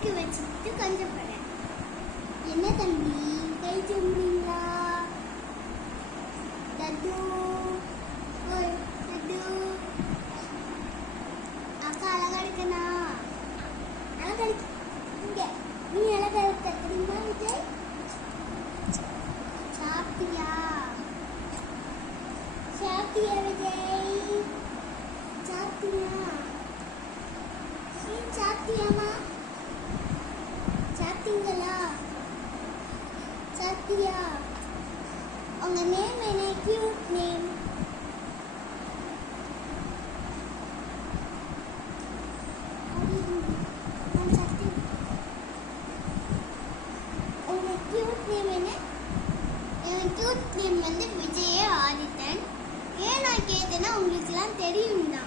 தூக்கி வச்சுட்டு கொஞ்சம் போறேன். என்ன தம்பி கை சும்புறீங்களா? லட்டு ஓய் லட்டு அக்கா அழகா இருக்கனா? அழகா இருக்கு. இங்க நீ அழகா இருக்க தெரியுமா விஜய்? சாப்பிட்டியா? சாப்பிட்டியா விஜய்? சாப்பிட்டியா? சாப்பிட்டியாமா? சாப்பிட்டீங்களா? சாப்பிட்டியா? உங்க நேம் என்ன? Cute name. உங்க கியூட் நேம் என்ன? என் கியூட் நேம் வந்து விஜய ஆதித்தன். ஏன் நான் கேட்டேன்னா உங்களுக்குலாம் தெரியும் தான்.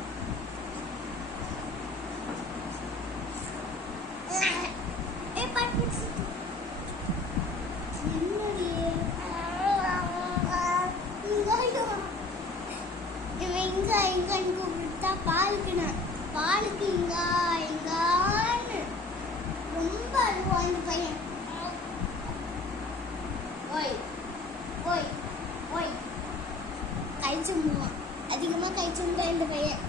பாலுக்கு இங்கான்னு ரொம்ப அழுவான் இந்த பையன். ஓய் ஓய் ஓய் கை சும்புவான். அதிகமா கை சும்புவான் இந்த பையன்.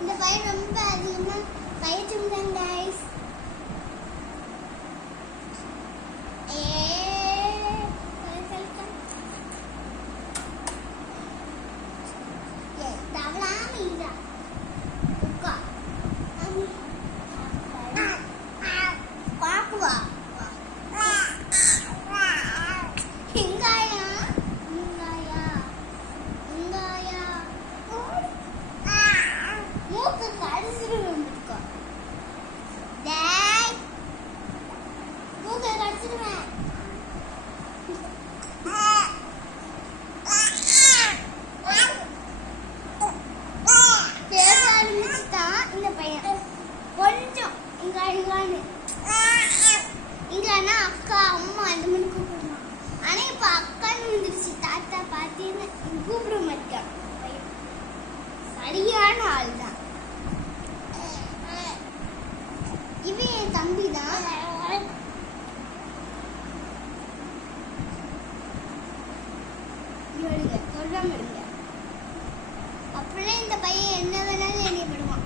இந்த பையன் ரொம்ப அதிகமா கை சும்புறான் கைஸ். கொஞ்சம் இங்கன்னா அக்கா அம்மா அந்த மாதிரி கூப்பிடுவான். ஆனா இப்ப அக்கான்னு வந்துருச்சு. தாத்தா பாத்தின்னு கூப்பிட மாட்டான். சரியான ஆள் தான். இவன் என் தம்பி தான். சொல்றாம இருங்க. அப்படியே இந்த பையன் என்ன வேணாலும் என்னைய படுவான்.